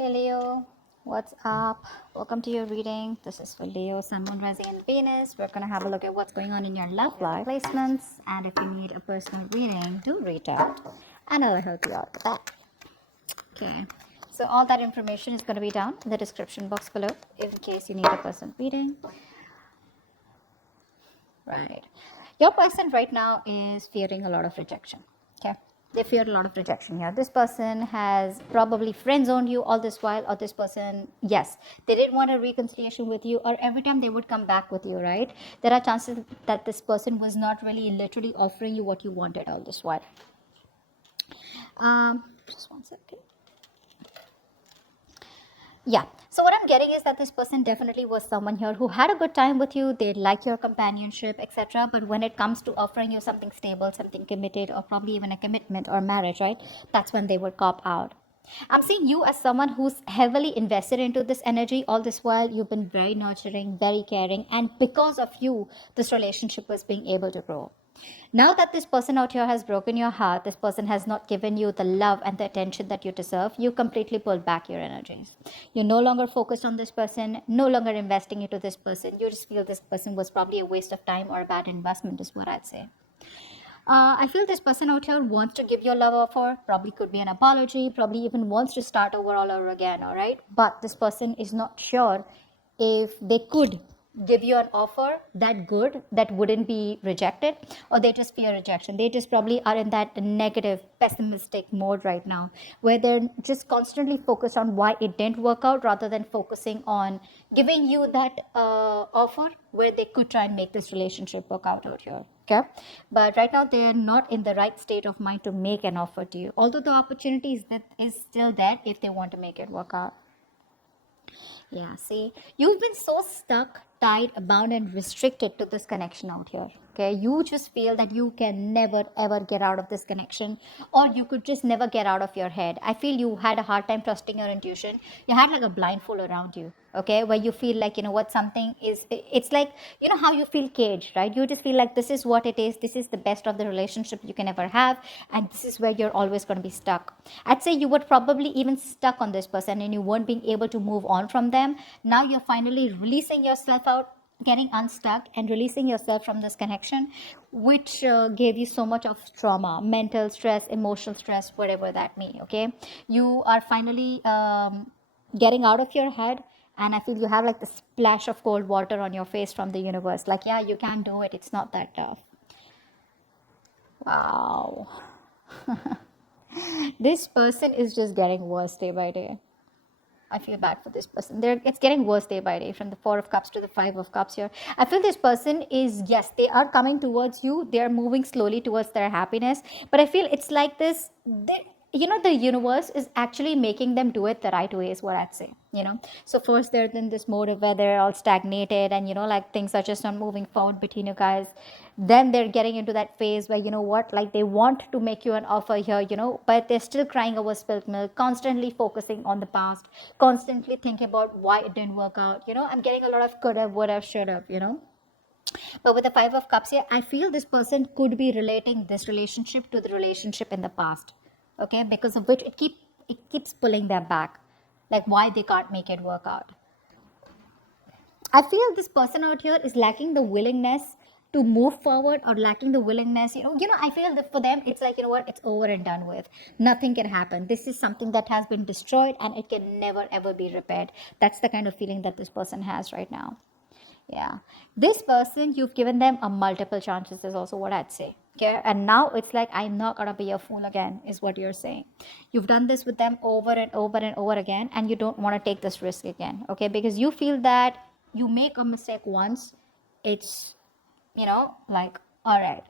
Hey Leo, what's up? Welcome to your reading. This is for Leo, Sun, Moon, Rising, and Venus. We're going to have a look at what's going on in your love life placements. And if you need a personal reading, do reach out and I'll help you out with that. Okay, so all that information is going to be down in the description box below in case you need a personal reading. Right. Your person right now is fearing a lot of rejection. Okay. They fear a lot of rejection here. This person has probably friend zoned you all this while, or this person, yes, they didn't want a reconciliation with you, or every time they would come back with you, right? There are chances that this person was not really literally offering you what you wanted all this while. Just one second. Yeah, so what I'm getting is that this person definitely was someone here who had a good time with you. They like your companionship, etc. But when it comes to offering you something stable, something committed, or probably even a commitment or marriage, right, that's when they would cop out. I'm seeing you as someone who's heavily invested into this energy all this while. You've been very nurturing, very caring, and because of you, this relationship was being able to grow. Now that this person out here has broken your heart, this person has not given you the love and the attention that you deserve, you completely pull back your energies. You're no longer focused on this person, no longer investing into this person. You just feel this person was probably a waste of time or a bad investment, is what I'd say. I feel this person out here wants to give you a love offer, probably could be an apology, probably even wants to start all over again, all right? But this person is not sure if they could give you an offer that good that wouldn't be rejected, or they just fear rejection. They just probably are in that negative pessimistic mode right now, where they're just constantly focused on why it didn't work out rather than focusing on giving you that offer where they could try and make this relationship work out here. Okay, but right now they're not in the right state of mind to make an offer to you, although the opportunity is still there if they want to make it work out. Yeah, see, you've been so stuck, tied, bound, and restricted to this connection out here. Okay, you just feel that you can never ever get out of this connection, or you could just never get out of your head. I feel you had a hard time trusting your intuition. You had like a blindfold around you, okay, where you feel like, you know what, something is, it's like, you know how you feel caged, right? You just feel like this is what it is, this is the best of the relationship you can ever have, and this is where you're always going to be stuck. I'd say you were probably even stuck on this person and you weren't being able to move on from them. Now you're finally releasing yourself out, getting unstuck and releasing yourself from this connection, which gave you so much of trauma, mental stress, emotional stress, whatever that may. Okay, you are finally getting out of your head, and I feel you have like the splash of cold water on your face from the universe, like, yeah, you can do it, it's not that tough. Wow. This person is just getting worse day by day. I feel bad for this person. It's getting worse day by day, from the Four of Cups to the Five of Cups here. I feel this person is, yes, they are coming towards you. They are moving slowly towards their happiness. But I feel it's like this, the universe is actually making them do it the right way, is what I'd say. So first they're in this mode of where they're all stagnated and, like things are just not moving forward between you guys. Then they're getting into that phase where, like they want to make you an offer here, but they're still crying over spilt milk, constantly focusing on the past, constantly thinking about why it didn't work out. I'm getting a lot of could have, would have, should have. But with the Five of Cups here, I feel this person could be relating this relationship to the relationship in the past, okay, because of which it keeps pulling them back, like why they can't make it work out. I feel this person out here is lacking the willingness to move forward, or lacking the willingness, I feel that for them it's like, what, it's over and done with. Nothing can happen. This is something that has been destroyed and it can never ever be repaired. That's the kind of feeling that this person has right now. Yeah. This person, you've given them a multiple chances, is also what I'd say. Okay. And now it's like, I'm not gonna be a fool again, is what you're saying. You've done this with them over and over and over again, and you don't want to take this risk again. Okay, because you feel that you make a mistake once, it's, like, all right.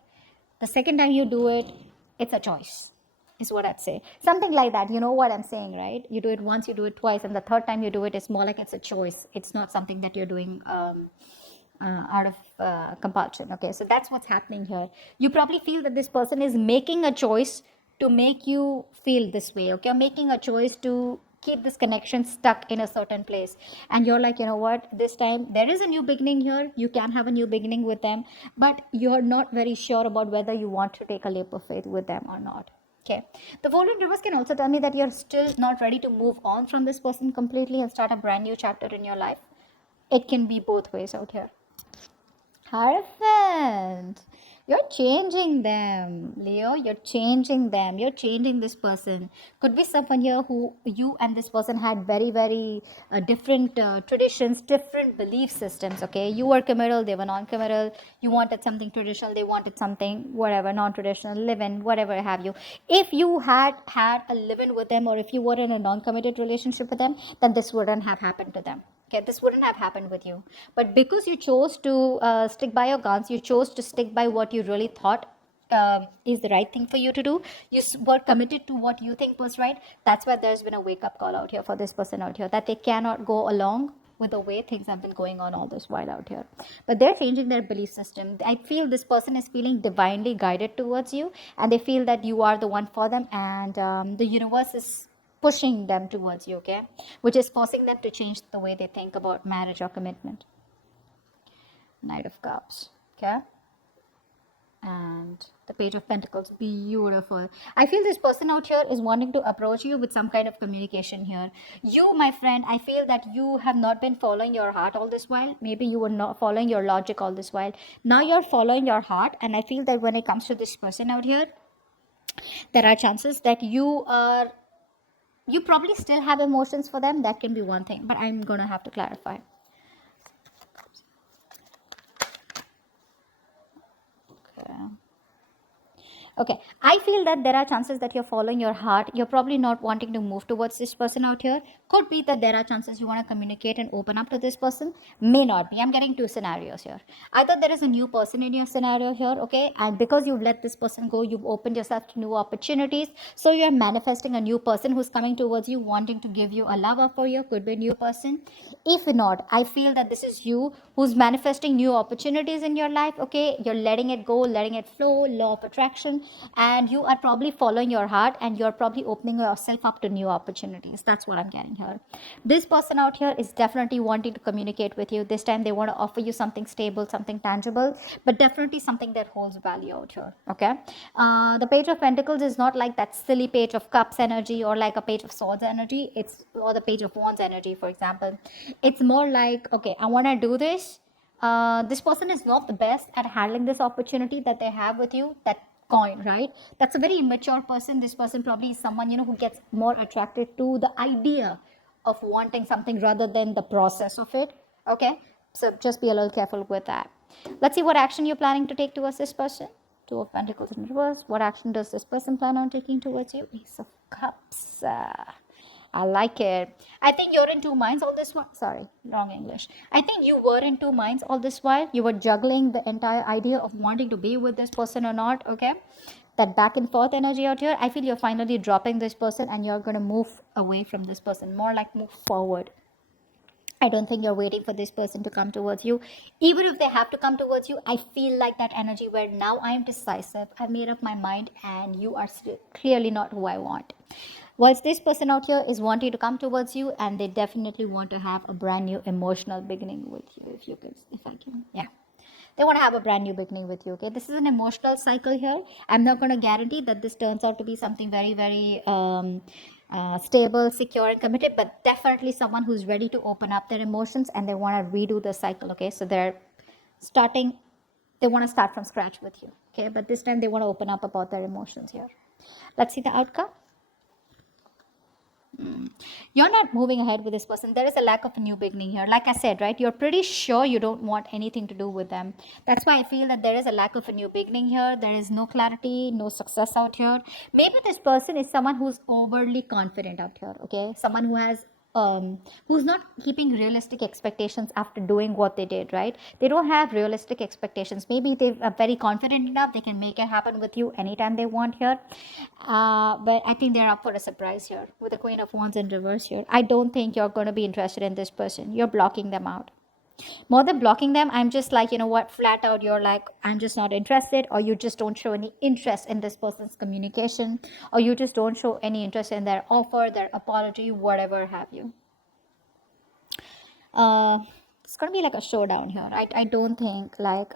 The second time you do it, it's a choice, is what I'd say. Something like that. You know what I'm saying, right? You do it once, you do it twice, and the third time you do it, it's more like it's a choice. It's not something that you're doing out of compulsion. Okay, so that's what's happening here. You probably feel that this person is making a choice to make you feel this way. Okay, making a choice to keep this connection stuck in a certain place, and you're like, you know what, this time there is a new beginning here, you can have a new beginning with them, but you're not very sure about whether you want to take a leap of faith with them or not. Okay. The Fool in Reverse can also tell me that you're still not ready to move on from this person completely and start a brand new chapter in your life. It can be both ways out here. Hierophant, you're changing them, Leo. You're changing them. You're changing this person. Could be someone here who you and this person had very, very different traditions, different belief systems. Okay, you were committal, they were non-committal. You wanted something traditional, they wanted something whatever non-traditional, live-in, whatever have you. If you had had a live-in with them, or if you were in a non-committed relationship with them, then this wouldn't have happened to them. Okay, this wouldn't have happened with you. But because you chose to stick by your guns, you chose to stick by what you really thought is the right thing for you to do. You were committed to what you think was right. That's why there's been a wake up call out here for this person out here, that they cannot go along with the way things have been going on all this while out here. But they're changing their belief system. I feel this person is feeling divinely guided towards you, and they feel that you are the one for them, and the universe is pushing them towards you, okay, which is forcing them to change the way they think about marriage or commitment. Knight of Cups, okay, and the Page of Pentacles. Beautiful. I feel this person out here is wanting to approach you with some kind of communication here. You, my friend, I feel that you have not been following your heart all this while. Maybe you were not following your logic all this while. Now you're following your heart, and I feel that when it comes to this person out here, there are chances that you probably still have emotions for them. That can be one thing, but I'm gonna have to clarify. Okay, I feel that there are chances that you're following your heart. You're probably not wanting to move towards this person out here. Could be that there are chances you want to communicate and open up to this person. May not be. I'm getting two scenarios here. Either there is a new person in your scenario here, okay, and because you've let this person go, you've opened yourself to new opportunities. So you're manifesting a new person who's coming towards you, wanting to give you a love offer you. Could be a new person. If not, I feel that this is you who's manifesting new opportunities in your life, okay. You're letting it go, letting it flow, law of attraction, and you are probably following your heart, and you're probably opening yourself up to new opportunities. That's what I'm getting here. This person out here is definitely wanting to communicate with you. This time they want to offer you something stable, something tangible, but definitely something that holds value out here, okay. The Page of Pentacles is not like that silly Page of Cups energy, or like a Page of Swords energy. It's, or the Page of Wands energy, for example. It's more like, okay, I want to do this. This person is not the best at handling this opportunity that they have with you, that coin, right? That's a very immature person. This person probably is someone, who gets more attracted to the idea of wanting something rather than the process of it, okay. So just be a little careful with that. Let's see what action you're planning to take towards this person. Two of Pentacles in reverse. What action does this person plan on taking towards you? Ace of Cups. I like it. I think you're in two minds all this while. Sorry, wrong English. I think you were in two minds all this while. You were juggling the entire idea of wanting to be with this person or not, okay? That back and forth energy out here. I feel you're finally dropping this person, and you're going to move away from this person. More like move forward. I don't think you're waiting for this person to come towards you. Even if they have to come towards you, I feel like that energy where now I am decisive, I've made up my mind, and you are still clearly not who I want. Whilst this person out here is wanting to come towards you, and they definitely want to have a brand new emotional beginning with you, if I can, yeah. They want to have a brand new beginning with you, okay. This is an emotional cycle here. I'm not going to guarantee that this turns out to be something very, very stable, secure, and committed, but definitely someone who's ready to open up their emotions, and they want to redo the cycle, okay. So they want to start from scratch with you, okay, but this time they want to open up about their emotions here. Let's see the outcome. You're not moving ahead with this person. There is a lack of a new beginning here. Like I said, right, you're pretty sure you don't want anything to do with them. That's why I feel that there is a lack of a new beginning here. There is no clarity, no success out here. Maybe this person is someone who's overly confident out here, okay, someone who's not keeping realistic expectations after doing what they did, right? They don't have realistic expectations. Maybe they are very confident enough they can make it happen with you anytime they want here, but I think they're up for a surprise here with the Queen of Wands in reverse here. I don't think you're going to be interested in this person. You're blocking them out. More than blocking them, I'm just like, flat out, you're like, I'm just not interested, or you just don't show any interest in this person's communication, or you just don't show any interest in their offer, their apology, whatever have you. It's gonna be like a showdown here. I don't think like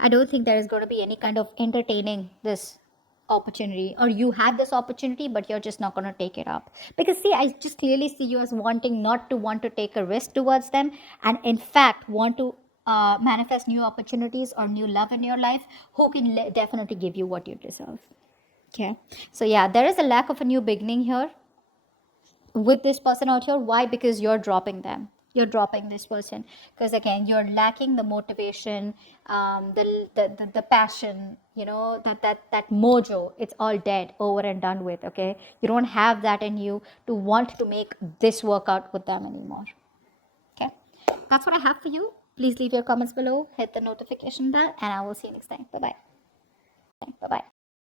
I don't think there is going to be any kind of entertaining this opportunity, or you have this opportunity but you're just not going to take it up. Because see, I just clearly see you as wanting not to want to take a risk towards them, and in fact want to manifest new opportunities or new love in your life who can definitely give you what you deserve. Okay, so yeah, there is a lack of a new beginning here with this person out here. Why? Because you're dropping them, you're dropping this person, because again you're lacking the motivation, the passion, that mojo. It's all dead, over and done with. Okay, you don't have that in you to want to make this work out with them anymore. Okay, that's what I have for you. Please leave your comments below, hit the notification bell, and I will see you next time. Bye bye. Bye bye.